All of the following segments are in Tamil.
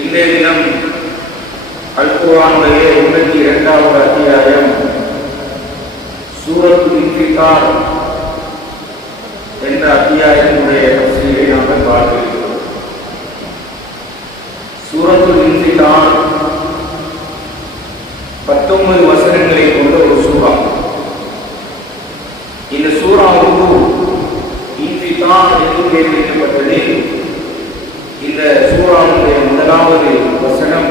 இன்றைய தினம் அல்-குர்ஆனுடைய 82வது அத்தியாயம் சூரத்துல் இன்ஃபிதார் என்ற அத்தியாயத்தினுடைய தஃசீரை நாம் பார்க்கிறோம். சூரத்துல் இன்ஃபிதார் 19 வசனங்களை கொண்ட ஒரு சூரா. இந்த சூராவுக்கு இன்ஃபிதார் என்று பெயர் வைக்கப்பட்டது. இந்த சூராவுடைய முதலாவது வசனம்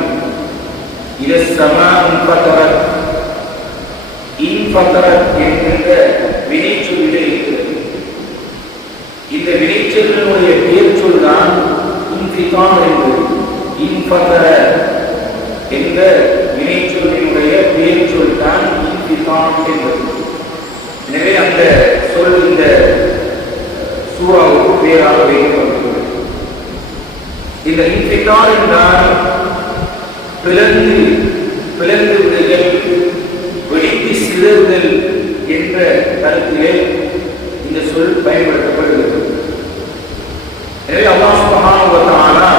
என்கின்ற வினைச்சொல்லிலே இருக்கிறது. இந்த வினைச்சொல்லினுடைய பெயர் சொல் தான் இன்ஃபிதார் என்பது. இன்ஃபதர என்ற வினைச்சொல்லினுடைய பெயர் சொல் தான் இன்ஃபிதார் என்பது. எனவே அந்த சொல் இந்த சூராவுக்கு பெயராக வைக்கப்பட்டுள்ளது. இந்த இன்ஃபிதார் என்றால் பிளந்து விடுதல், வெடித்து சிதறுதல் என்ற கருத்திலே இந்த சொல் பயன்படுத்தப்படுகிறது. எனவே அல்லாஹ் சுப்ஹானஹு வ தஆலா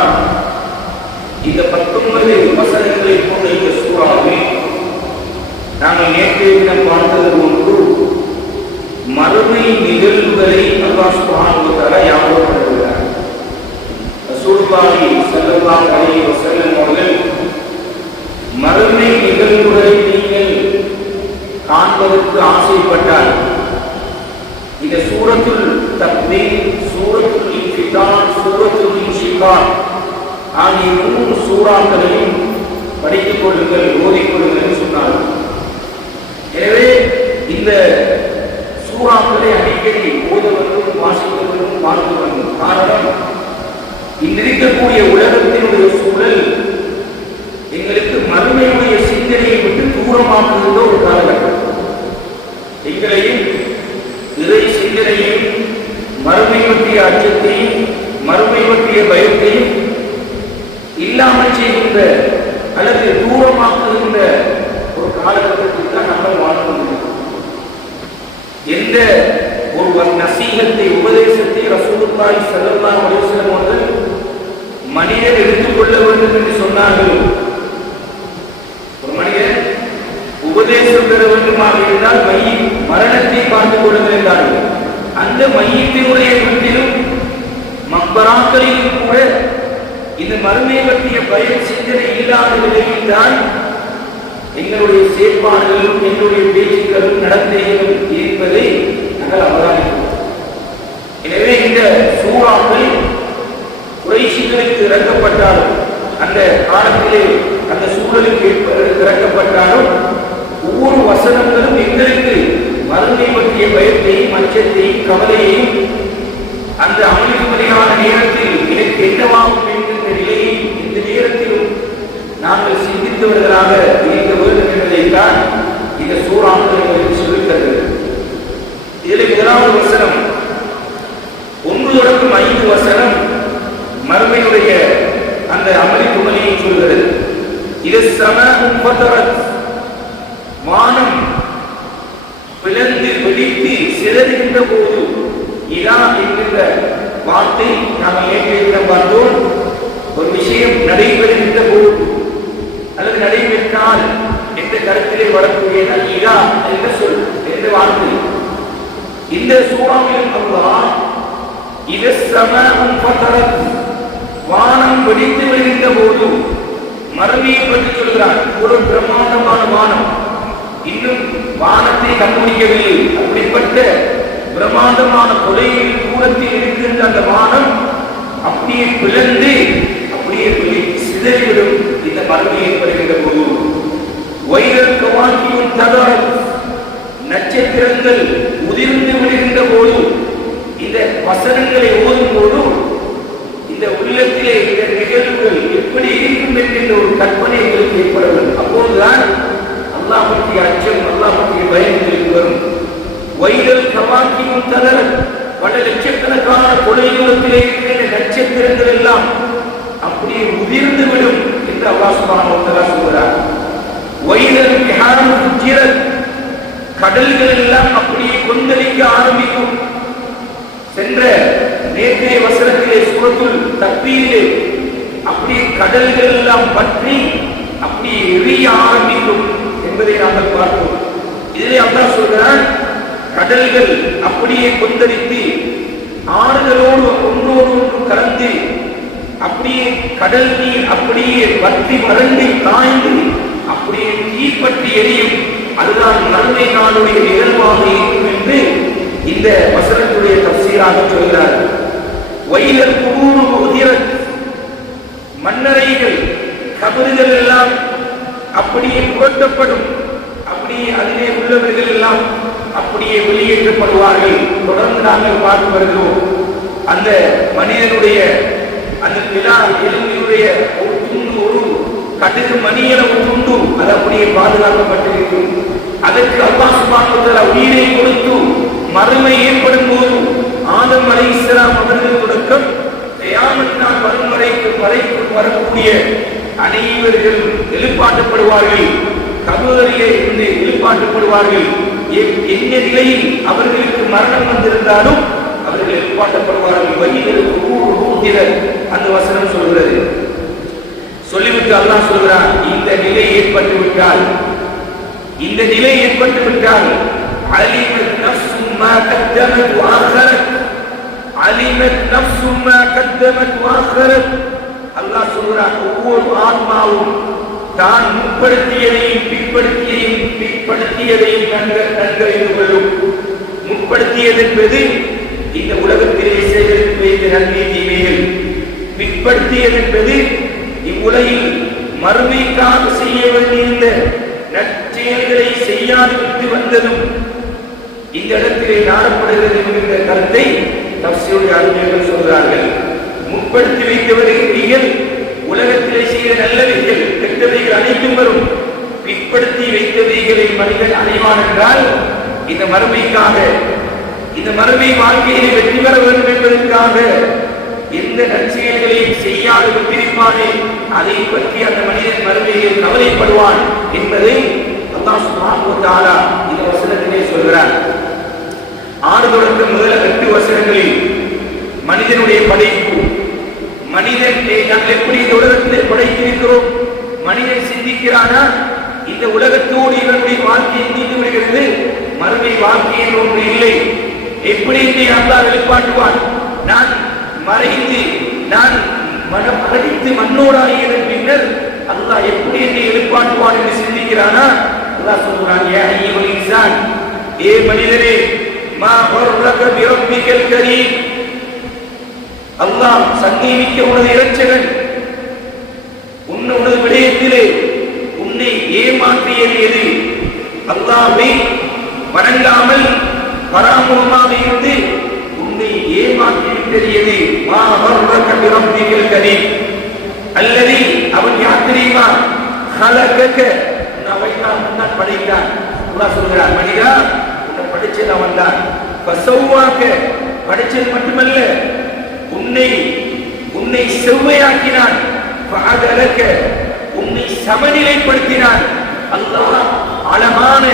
இந்த 19 வசனங்களை கொண்ட இந்த சூறாவில் நாங்கள் நேற்றைய தினம் பார்த்தது போன்று மறுமை நிகழ்வுகளை அல்லாஹ் சுப்ஹானஹு வ தஆலா ஞாபகப்படுத்துகிறார். ரசூலுல்லாஹி ஸல்லல்லாஹு அலைஹி வஸல்லம் அவர்கள் மறுமை நிகழ்வுகளை நீங்கள் காண்பதற்கு ஆசைப்பட்டால் இந்த சூரத்துல் தக்வீர், சூரத்துல் இன்ஃபிதார், சூரத்துல் இன்ஷிகாக் ஆகிய 3 சூறாக்களையும் படித்துக் கொள்ளுங்கள், ஓதிக்கொள்ளுங்கள் என்று சொன்னார்கள். எனவே இந்த சூறாக்களை அடிக்கடி ஓதுவதும் வாசிப்பதும் பார்த்து வரும். காரணம், இன்றிருக்கக்கூடிய உலகத்தினுடைய சூழல் எங்களுக்கு மறுமையுடைய சிந்தனையை விட்டு தூரமாக்குகின்ற ஒரு காலகட்டம். எங்களையும் இறை சிந்தனையும் மறுமை பற்றிய அச்சத்தையும் மறுமை பற்றிய பயத்தையும் இல்லாமல் செய்கின்ற அல்லது தூரமாக்குகின்ற ஒரு காலகட்டத்தில் தான் நம்ம வாழ்ந்து கொண்டிருக்கிறோம். எந்த ஒரு நசீகத்தை, உபதேசத்தை ரசூலுல்லாஹி ஸல்லல்லாஹு அலைஹி வஸல்லம் அவர்கள் மனிதர் எடுத்துக்கொள்ள வேண்டும் என்று சொன்னார்கள். ஒரு மனிதர் உபதேசம் பெற வேண்டுமாக இருந்தால் மரணத்தை பார்த்துக் கொள்ளுங்கள் என்றார்கள். அந்த மையத்தினுடைய வீட்டிலும் மக்பராக்களிலும் கூட இந்த மறுமையை பற்றிய பயம் சிந்தனை இல்லாத நிலையில் தான் எங்களுடைய செயற்பாடுகளும் எங்களுடைய பேச்சுக்களும் நடத்தைகளும் இருப்பதை நாங்கள் அவதானிக்கிறோம். எனவே இந்த சூறாக்கள் குறைஷிகளுக்கு இறக்கப்பட்டாலும், அந்த காலத்திலே அந்த சூழலுக்கு இறக்கப்பட்டாலும், ஒவ்வொரு வசனங்களும் எங்களுக்கு மறுமை பற்றிய பயத்தையும் அச்சத்தையும் கவலையையும் அந்த அமளிமுறையான நேரத்தில் எனக்கு என்னவாகும் என்கின்ற நிலையை இந்த நேரத்திலும் நாங்கள் சிந்தித்தவர்களாக இருக்க வேண்டும் என்பதைத்தான் இந்த சூறாக்கள் சொல்லித்தருகிறது. இதில் முதலாவது வசனம் 1 தொடக்கம் 5 வசனம் மறுமையுடைய அந்த அமளி துமளியை சொல்கிறது. இது வானம் பிளந்து வெடித்து சிதறுகின்ற போது இதா என்கின்ற வார்த்தை நாம் ஏற்க பார்த்தோம். ஒரு விஷயம் நடைபெறுகின்ற போது அல்லது நடைபெற்றால் என்ற கருத்திலே வரக்கூடியதான் இதா என்ற சொல் என்ற வார்த்தை. இந்த சூறாவிலும் அல்லாஹ் இது வானம் வெடித்து வருகின்ற போது மறுமையை பற்றி சொல்கிறார். ஒரு பிரம்மாண்டமான வானம், இன்னும் வானத்தை கண்டுபிடிக்கவில்லை. அப்படிப்பட்ட பிரம்மாண்டமான தொலைவில் தூரத்தில் இருக்கின்ற அந்த வானம் அப்படியே பிளந்து அப்படியே சிதறிவிடும். இந்த மறுமை ஏற்படுகின்ற போது வைரல் கவாக்கியும் தகர நட்சத்திரங்கள் உதிர்ந்து விடுகின்ற போது இந்த வசனங்களை ஓதும் போது இந்த உள்ளத்திலே இந்த நிகழ்வுகள் எப்படி இருக்கும் என்கின்ற ஒரு கற்பனை எங்களுக்கு ஏற்பட வேண்டும். அப்போதுதான் அல்லாஹ் பற்றிய அச்சம், அல்லாஹ் பற்றிய பயங்களுக்கு வரும். வைரல் கவாக்கியும் தகர பல லட்சக்கணக்கான தொலைதூரத்திலே இருக்கின்ற நட்சத்திரங்கள் எல்லாம் அப்படியே உதிர்ந்து விடும் என்று அல்லாஹ் சுப்ஹானஹு வ தஆலா சொல்கிறார். வைரல் பிஹாரு ஃபுஜ்ஜிரத் கடல்கள் எல்லாம் அப்படியே கொந்தளிக்க ஆரம்பிக்கும். சென்ற நேற்றைய வசனத்திலே சூரத்துல் தக்வீரிலே அப்படியே கடல்கள் எல்லாம் பற்றி அப்படியே எரிய ஆரம்பிக்கும் என்பதை நாங்கள் பார்த்தோம். இதிலே அல்லாஹ் சொல்கிறான், கடல்கள் அப்படியே கொந்தளித்து ஆறுகளோடு ஒன்றோடு ஒன்று கலந்து அப்படியே கடல் நீர் அப்படியே வற்றி வறண்டு காய்ந்து அப்படியே தீப்பற்றி எரியும். அதுதான் மறுமை நாளுடைய நிகழ்வாக இருக்கும் என்று இந்த வசனத்துடைய தஃசீராக சொல்கிறார். வயலல் குபூரு உதிரத், மண்ணறைகள் கபறுகள் எல்லாம் அப்படியே புரட்டப்படும். அப்படியே அதிலே உள்ளவர்கள் எல்லாம் அப்படியே வெளியேற்றப்படுவார்கள். தொடர்ந்து நாங்கள் பார்த்து வருகிறோம். அந்த மனிதனுடைய அந்த விழா எலும்பினுடைய ஒரு துண்டு, ஒரு கடுகு மணியளவு துண்டு அது அப்படியே பாதுகாக்கப்பட்டிருக்கும். அதற்கு அல்லாஹ் சுப்ஹானஹு வ தஆலா உயிரை கொடுத்து மறுமை ஏற்படும் போது ஆதம் அலைஹிஸ்ஸலாம் அவர்கள் தொடக்கம் கியாமத் நாள் வரும் வரைக்கும் வரக்கூடிய அனைவர்கள் எழுப்பாட்டப்படுவார்கள். கபரிலே இருந்து எழுப்பாட்டப்படுவார்கள். என்ன நிலையில் அவர்களுக்கு மரணம் வந்திருந்தாலும் அவர்கள் எழுப்பாட்டப்படுவார்கள். வயிறுக்கு ஊதிரர் அந்த வசனம் சொல்கிறது. சொல்லிவிட்டு அல்லாஹ் சொல்கிறான், இந்த நிலை ஏற்பட்டு விட்டால், இந்த நிலை ஏற்பட்டு விட்டால் அலிமத் நஃப்ஸு மா கத்தமத் வ ஆഖரத், அலிமத் நஃப்ஸு மா கத்தமத் வ ஆഖரத். அல்லாஹ் சொல்கிறான், ஒவ்வொரு ஆத்மாவும் தான் முற்படுத்தியதையும் பிற்படுத்தியதையும் நன்கறிந்து கொள்ளும். முற்படுத்தியது என்பது இந்த உலகத்திலே சேகரித்து வைத்த நன்மை தீமைகள். பிற்படுத்தியது என்பது இவ்வுலகில் மறுமைக்காக செய்ய வேண்டியிருந்த நற்செயல்களை செய்யாது விட்டு வந்ததும் இந்த இடத்திலே நாடப்படுகிறது என்கின்ற கருத்தை தஃசீருடைய அறிஞர்கள் சொல்கிறார்கள். முற்படுத்தி வைத்தவர்கள் உலகத்திலே செய்த நல்லவைகள் கெட்டவைகள் அனைத்தும் வரும். பிற்படுத்தி வைத்தவைகளை மனிதன் அடைவான் என்றால் இந்த மறுமைக்காக, இந்த மறுமை வாழ்க்கையை வெற்றி பெற வேண்டும் என்பதற்காக எந்த நற்செயல்களையும் செய்யாது விட்டிருப்பானே அதை பற்றி அந்த மனிதன் மறுமையில் கவலைப்படுவான் என்பதை அல்லாஹ் சுப்ஹானஹு வ தஆலா இந்த வசனத்திலே சொல்கிறார். 6 தொடக்கம் முதல் 8 வசனங்களில் மனிதனுடைய படைப்பு, மனிதனை நாங்கள் எப்படி இந்த உலகத்திலே படைத்திருக்கிறோம், மனிதன் சிந்திக்கிறானா இந்த உலகத்தோடு இவனுடைய வாழ்க்கையை நீண்டு விடுகிறது, மறுமை வாழ்க்கையில் ஒன்று இல்லை, எப்படி என்னை அல்லாஹ் வெளிப்பாட்டுவான், நான் மறைந்து நான் மனம் அடித்து மண்ணோடாகிய பின்னர் அல்லாஹ் எப்படி என்னை வெளிப்பாட்டுவான் என்று சிந்திக்கிறானா? அல்லாஹ் சொல்றான், யா அய்யுல் இன்சான், ஏ மனிதரே, மா வர்ரக பிரப்பிக்கல் கரீம், அல்லாஹ் சங்கீமிக்க உனது இரட்சகன் உனது விடயத்திலே உன்னை ஏமாற்றியது எது? அல்லாஹ்வை வணங்காமல் பராமுகமாக இருந்து உன்னை ஏமாற்றிவிட்டது எது? மா வர்ரக பிரப்பிக்கல் கரீம் அல்லதி, அவன் யார் தெரியுமா? ஹலகக, அவன் படைத்தான். அல்லாஹ் சொல்கிறான், மனிதா உன்னை படைச்சது அவன் தான். ஃபஸவ்வாக, படைச்சது மட்டுமல்ல உன்னை செவ்வையாக்கினான். ஃபஅதலக, உன்னை சமநிலைப்படுத்தினான். அல்லாஹ் அழகான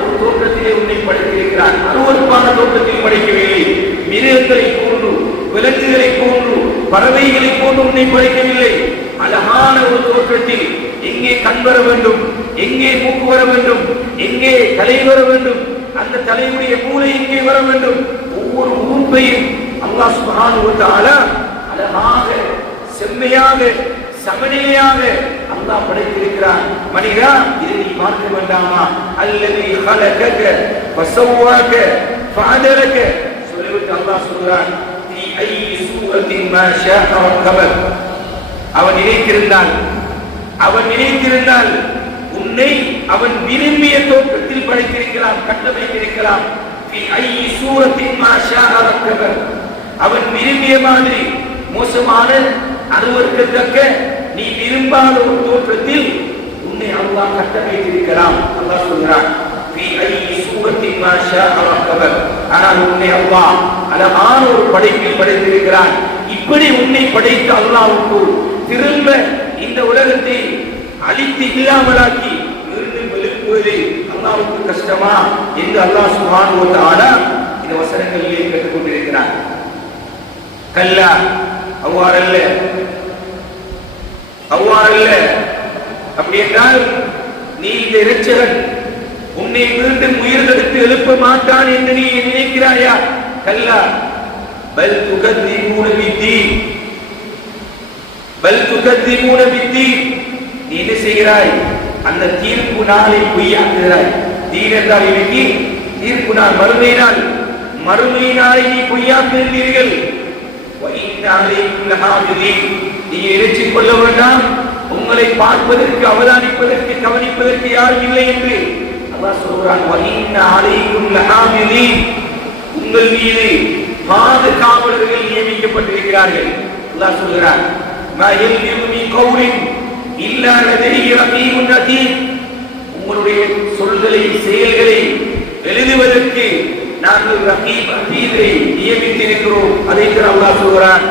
ஒரு தோற்றத்திலே உன்னை படைத்திருக்கிறான். அருவருப்பான தோற்றத்தில் படைக்கவில்லை. மிருகங்களை போன்று, விலங்குகளை போன்று, பறவைகளை போன்று உன்னை படைக்கவில்லை. அழகான ஒரு தோற்றத்தில் எங்கே கண் வர வேண்டும், எங்கே மூக்கு வர வேண்டும், எங்கே தலை வர வேண்டும், அந்த தலையுடைய மூளை எங்கே வர வேண்டும், ஒவ்வொரு உறுப்பையும் அல்லாஹ் சுப்ஹானஹு வ தஆலா அழகாக செம்மையாக சமநிலையாக அல்லாஹ் படைத்திருக்கிறான். மனிதா, இதை நீ பார்க்க வேண்டாமா? அல்லதி ஹலகக ஃபஸவ்வாக ஃபஅதலக, சொல்லிவிட்டு அல்லாஹ் சொல்கிறான், ஃபீ ஐயி சூரத்தின் மா ஷாஅ ரக்கபக், அவன் நினைத்திருந்தால் உன்னை அவன் விரும்பிய தோற்றத்தில் படைத்திருக்கிறான், கட்டமைத்திருக்கிறான். ஃபீ ஐயி சூரத்தின் மா ஷாஅ ரக்கபக், அவன் விரும்பிய மாதிரி மோசமான அருவருக்கத்தக்க நீ விரும்பாத ஒரு தோற்றத்தில் உன்னை அல்லாஹ் கட்டமைத்திருக்கலாம். அல்லாஹ் சொல்கிறான், ஃபீ ஐயி சூரத்தின் மா ஷாஅ ரக்கபக், ஆனால் உன்னை அல்லாஹ் அழகான ஒரு படைப்பில் படைத்திருக்கிறான். இப்படி உன்னை படைத்த அல்லாஹ்வுக்கு திரும்ப இந்த உலகத்தை அழித்து இல்லாமலாக்கி மீண்டும் எழுப்புவது அல்லாஹ்வுக்கு கஷ்டமா என்று அல்லாஹ் சுப்ஹானஹு வ தஆலா இந்த வசனங்களிலே கேட்டுக் கொண்டிருக்கிறார். கல்லா, அவ்வாறல்ல. அவ்வாறல்ல. அப்படி என்றால் நீ இந்த இரட்சகன் உன்னை மீண்டும் உயிர்த்தெடுத்து எழுப்ப மாட்டான் என்று நீ நினைக்கிறாயா? கல்லா. பல் துகத்திமூன பித்தீன், பல் துகத்திமூன பித்தீன். நீ என்ன செய்கிறாய்? அந்த தீர்ப்பு நாளை பொய்யாக்குகிறாய். தீன் என்றால் இன்னைக்கு தீர்ப்பு நாள், மறுமை நாள். மறுமை நாளை நீ பொய்யாக்குகிறீர்கள். நீ இறைச்சிக் கொள்ள வேண்டாம், உங்களை பார்ப்பதற்கு, அவதானிப்பதற்கு, கவனிப்பதற்கு யாரும் இல்லை என்று அல்லாஹ் சொல்றான். உங்கள் மீது பாதுகாவலர்கள் நியமிக்கப்பட்டிருக்கிறார்கள். அல்லாஹ் சொல்கிறான், உங்களுடைய சொல்களை, செயல்களை எழுதுவதற்கு நாங்கள் ரகீப் அதீதை நியமித்திருக்கிறோம். அதை அல்லாஹ் சொல்கிறான்,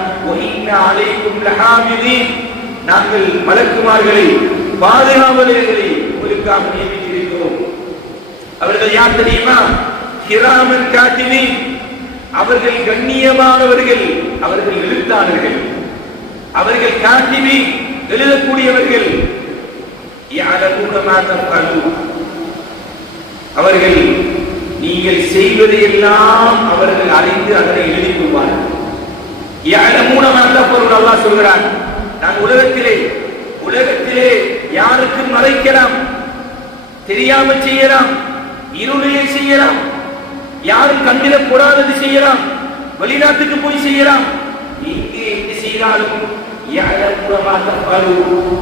நாங்கள் மலக்குமார்களை, பாதுகாவலர்களை உங்களுக்காக நியமித்திருக்கிறோம். அவர்கள் யார் தெரியுமா? கிராமன் காத்திபீன். அவர்கள் கண்ணியமானவர்கள், அவர்கள் எழுத்தாளர்கள், அவர்கள் காத்திபீன், எழுதக்கூடியவர்கள். அவர்கள் நீங்கள் செய்வதை எல்லாம் அவர்கள் அறிந்து அதனை எழுதி கொள்வார்கள். அல்லாஹ் சொல்கிறான், நான் உலகத்திலே யாருக்கும் மறைக்கலாம், தெரியாமல் செய்யலாம், இருளிலே செய்யலாம், யாரும் கண்ணில் போடாதது செய்யலாம், வெளிநாட்டுக்கு போய் செய்யலாம். இங்கே என்ன செய்தாலும்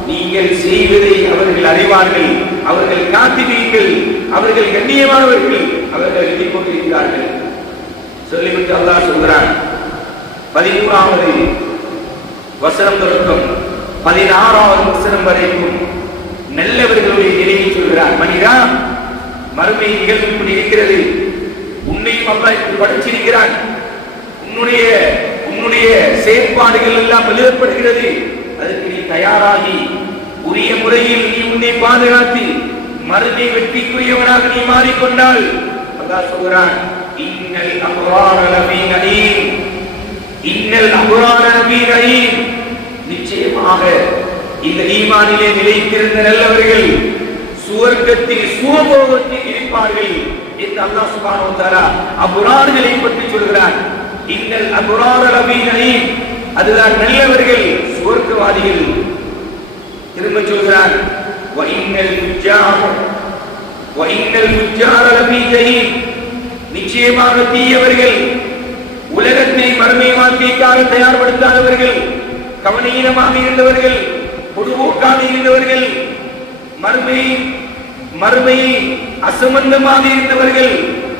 நீங்கள் செய்வதை அவர்கள் அறிவார்கள். அவர்கள் காத்திரீர்கள், அவர்கள் கண்ணியமானவர்கள், அவர்கள் எழுதிக் கொண்டிருக்கிறார்கள். சொல்லிவிட்டு அல்லாஹ் சொல்கிறான், 13வது வசனம் தொடக்கம் 16வது வசனம் வரைக்கும் நல்லவர்களுடைய நிலையை சொல்கிறார். மனிதா, மறுமை நிகழ்வு இப்படி இருக்கிறது. உன்னையும் அல்லாஹ் இப்படி படைச்சிருக்கிறான். உன்னுடைய செயற்பாடுகள் எல்லாம் எழுதப்படுகிறது. அதற்கு நீ தயாராகி உரிய முறையில் நீ உன்னை பாதுகாத்து மறுமை வெற்றிக்குரியவனாக நீ மாறிக்கொண்டால் அல்லாஹ் சொல்கிறான், இன்னல் அப்ரார லஃபீ நஈம், இன்னல் அப்ரார லஃபீ நஈம். நிச்சயமாக இந்த ஈமானிலே நிலைத்திருந்த நல்லவர்கள் சுவர்க்கத்தில் சுகபோகத்தில் இருப்பார்கள் என்று அல்லாஹ் சுப்ஹானஹு வ தஆலா அப்ரார்களை பற்றி சொல்கிறார். இன்னல் அப்ரார லஃபீ நஈம், அதுதான் நல்லவர்கள், சுவர்க்கவாதிகள். திரும்ப சொல்கிறார், வ இன்னல் ஃபுஜ்ஜார லஃபீ ஜஹீம். நிச்சயமாக தீயவர்கள், உலகத்தை மறுமை வாழ்க்கைக்காக தயார்படுத்தாதவர்கள், கவனீனமாக இருந்தவர்கள், பொதுவோக்காக இருந்தவர்கள், மறுமை அசம்பந்தமாக இருந்தவர்கள்,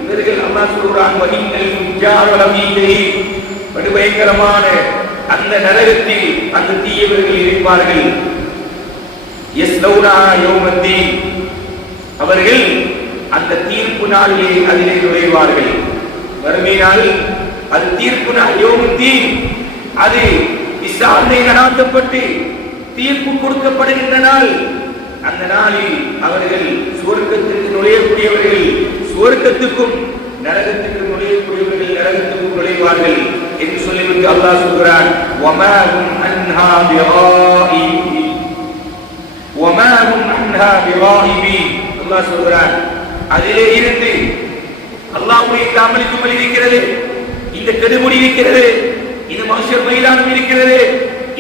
இவர்கள் அல்லாஹ் சொல்றான், வஹின்னல் ஃபுஜ்ஜார லஃபீ ஜஹீம். படுபயங்கரமான அந்த நரகத்தில் அந்த தீயவர்கள் இருப்பார்கள். யஸ்லௌனா யௌமத்தீன், அவர்கள் அந்த தீர்ப்பு நாளிலே அதிலே நுழைவார்கள். மறுமை நாள், அது தீர்ப்பு நாள், யௌமுத்தீன். அது விசாரணை நடாத்தப்பட்டு தீர்ப்பு கொடுக்கப்படுகின்ற நாள். அந்த நாளில் அவர்கள் சுவர்க்கத்திற்கு நுழையக்கூடியவர்கள் சுவர்க்கத்துக்கும், நரகத்துக்கு நுழையக்கூடியவர்கள் நரகத்துக்கும் நுழைவார்கள் என்று சொல்லிவிட்டு அல்லாஹ் சொல்கிறான், வமா ஹும் அன்ஹா பிகாயிபீன், வமா ஹும் அன்ஹா பிகாயிபீன். அல்லாஹ் சொல்கிறான், அதிலே இருந்து அல்லாஹ்வுடைய அமலுக்கு இருக்கிறது, இந்த கெடுமுடி இருக்கிறது, இந்த மஹ்ஷர் மைதானம் இருக்கிறது,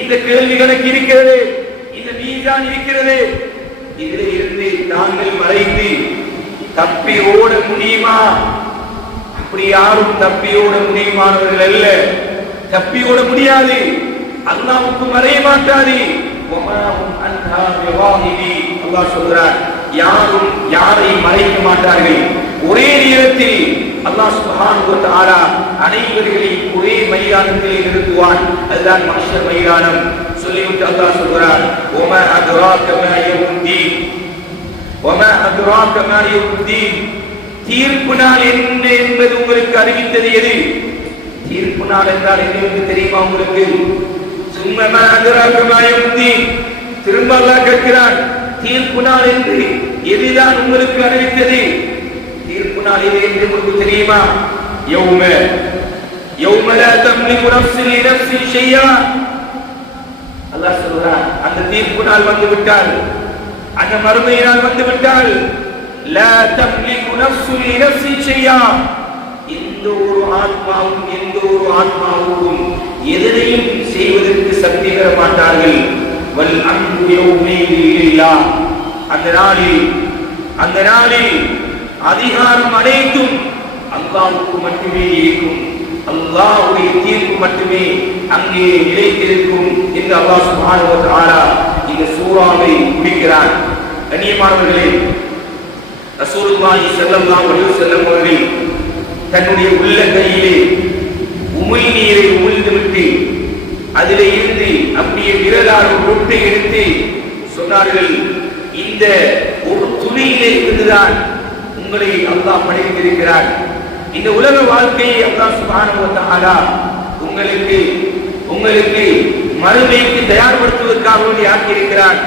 இந்த கேள்வி கணக்கு இருக்கிறது, இந்த மீசான் இருக்கிறது. இதிலே இருந்து தாங்கள் மறைந்து தப்பி ஓட முடியுமா? அப்படி யாரும் தப்பி ஓட முடியுமானவர்கள் அல்ல. தப்பி ஓட முடியாது, அல்லாஹ்வுக்கு மறைய மாட்டாது. அல்லாஹ் சொல்றார், யாரும் யாரையும் மறைக்க மாட்டார்கள். ஒரே நேரத்தில் அல்லாஹ் சுப்ஹானஹு வ தஆலா அனைவர்களையும் ஒரே மைதானத்தில் நிறுத்துவான். அதுதான் மஹ்ஷர் மைதானம். சொல்லிவிட்டு அல்லாஹ் சொல்கிறார், வமா அத்ராக மா யௌமுத்தீன், வமா அத்ராக மா யௌமுத்தீன். தீர்ப்பு நாள் என்ன என்பது உங்களுக்கு அறிவித்தது எது? தீர்ப்பு நாள் என்றால் என்ன என்று தெரியுமா உங்களுக்கு? சும்மா மா அத்ராக மா யௌமுத்தீன். திரும்ப அல்லாஹ் கேட்கிறான், தீர்ப்பு நாள் என்று எதுதான் உங்களுக்கு அறிவித்தது? தீர்ப்பு நாள் எது என்று உங்களுக்கு தெரியுமா? யௌம லா தம்லிகு நஃப்ஸுன் லினஃப்ஸின் ஷைஆ. அல்லாஹ் சொல்றான், அந்த தீர்ப்பு நாள் வந்து விட்டால், அந்த மறுமை நாள் வந்து விட்டால், லா தம்லிகு நஃப்ஸுன் லினஃப்ஸி ஷைஆ, எந்த ஒரு ஆத்மாவும் எதனையும் செய்வதற்கு சக்தி பெற மாட்டார்கள். வல் அம்ரு யௌமைஇதின் லில்லாஹ், அந்த நாளில் அதிகாரம் அனைத்தும் அல்லாஹ்வுக்கு மட்டுமே இருக்கும். அல்லாஹ்வுடைய தீர்ப்பு மட்டுமே அங்கே நிலைத்திருக்கும் என்று அல்லாஹ் சுப்ஹானஹு வ தஆலா இந்த சூராவை முடிக்கிறார். கண்ணியமானவர்களே, ரசூலுல்லாஹி ஸல்லல்லாஹு அலைஹி வஸல்லம் அவர்கள் தன்னுடைய உள்ளங்கையிலே உமிழ்நீரை உமிழ்ந்துவிட்டு அதிலே இருந்து அப்படியே விரலால் ஒரு ரொட்டை எடுத்து சொன்னார்கள், இந்த ஒரு துணியிலே இருந்துதான் உங்களை அல்லாஹ் படைத்திருக்கிறார். இந்த உலக வாழ்க்கையை அல்லாஹ் சுப்ஹானஹு வ தஆலா உங்களுக்கு மறுமைக்கு தயார்படுத்துவதற்காக வேண்டி ஆக்கியிருக்கிறார்.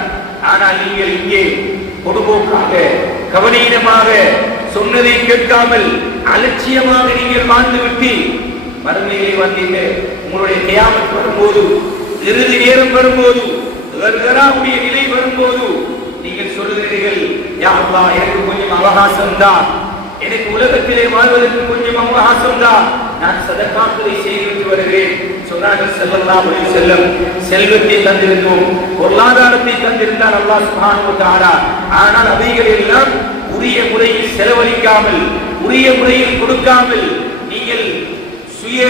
ஆனால் நீங்கள் இங்கே பொதுபோக்காக கவனீனமாக சொன்னதை கேட்காமல் அலட்சியமாக நீங்கள் வாழ்ந்துவிட்டு மறுமையிலே வந்தீங்க. உங்களுடைய கியாமத் வரும்போது, இறுதி நேரம் வரும்போது, கர்கராவுடைய நிலை வரும்போது நீங்கள் சொல்லுகிறீர்கள், யா அல்லாஹ் எனக்கு கொஞ்சம் அவகாசம் தான், எனக்கு உலகத்திலே வாழ்வதற்கு கொஞ்சம் அவகாசம் தான், நான் சதகாக்களை செய்து வருகிறேன். சொன்னார்கள் ஸல்லல்லாஹு அலைஹி வஸல்லம், செல்வத்தை தந்திருந்தோம், பொருளாதாரத்தை தந்திருந்தார் அல்லாஹ் சுப்ஹானஹு வ தஆலா. ஆனால் அவைகளை எல்லாம் உரிய முறையில் செலவழிக்காமல், உரிய முறையில் கொடுக்காமல் நீங்கள் சுய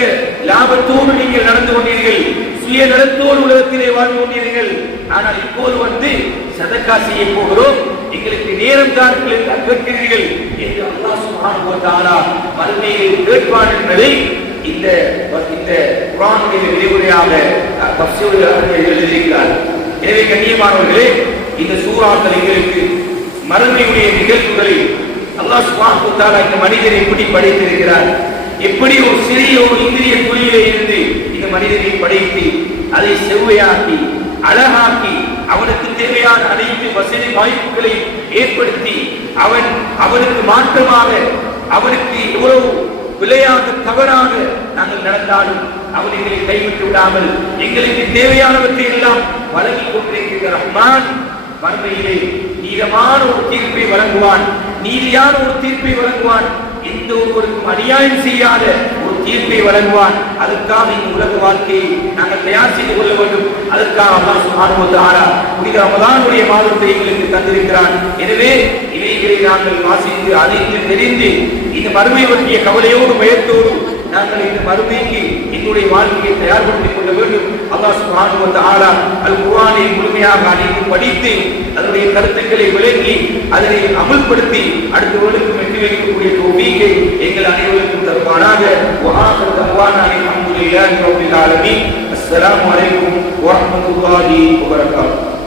லாபத்தோடு நீங்கள் நடந்து கொண்டீர்கள், சுய நலத்தோடு உலகத்திலே வாழ்ந்து கொண்டீர்கள். ஆனால் இப்போது வந்து சதக்கா செய்ய போகிறோம், எங்களுக்கு நேரம் தாருங்கள் என்று கேட்கிறீர்கள் என்று அல்லாஹ் சுப்ஹானஹு வ தஆலா மறுமையில் கேட்பான் என்பதை இந்த குர்ஆனுடைய விரிவுரையாக தஃசீரில் எழுதியிருக்கிறார். எனவே கண்ணியமானவர்களே, இந்த சூறாக்கள் எங்களுக்கு மறுமையுடைய நிகழ்வுகளை அல்லாஹ் சுப்ஹானஹு வ தஆலா இந்த மனிதனை எப்படி படைத்திருக்கிறார், எப்படி ஒரு சிறிய ஒரு இந்திரிய துளியிலே இருந்து இந்த மனிதனை படைத்து அதை செவ்வையாக்கி அழகாக்கி அவனுக்கு தேவையான அனைத்து வசதி வாய்ப்புகளை ஏற்படுத்தி அவனுக்கு மாற்றமாக அவனுக்கு எவ்வளவு விளையாக தவறாக நாங்கள் நடந்தாலும் அவன் எங்களை கைவிட்டு விடாமல் எங்களுக்கு தேவையானவற்றை எல்லாம் வழங்கிக் கொண்டிருக்கிற ரஹ்மான் மறுமையிலே நீதமான ஒரு தீர்ப்பை வழங்குவான், நீதியான ஒரு தீர்ப்பை வழங்குவான், எந்த ஒருவருக்கும் அநியாயம் செய்யாத ஒரு தீர்ப்பை வழங்குவான். அதற்காக இந்த உலக வாழ்க்கையை நாங்கள் தயார் செய்து கொள்ள வேண்டும். அதற்காக அல்லாஹ் சுப்ஹானஹு வ தஆலா புனித ரமலானுடைய மாதத்தை எங்களுக்கு தந்திருக்கிறான். எனவே இவைகளை நாங்கள் வாசித்து அறிந்து தெரிந்து இந்த மறுமை பற்றிய கவலையோடு பயத்தோடு நாங்கள் இந்த மறுமைக்கு என்னுடைய வாழ்க்கையை தயார்படுத்திக் கொள்ள வேண்டும். அல்லாஹ் சுப்ஹானஹு வ தஆலா அல் குர்ஆனை முழுமையாக அறிந்து படித்து அதனுடைய கருத்துக்களை விளங்கி அதனை அமல்படுத்தி அடுத்தவர்களுக்கு வெற்றி வைக்கக்கூடிய தௌஃபீக்கை எங்கள் அனைவருக்கும் தருவானாக. வஆகிரு தஅவானா அல்ஹம்துலில்லாஹி ரப்பில் ஆலமீன். அஸ்ஸலாமு அலைக்கும் வரஹ்மத்துல்லாஹி வபரகாத்துஹு.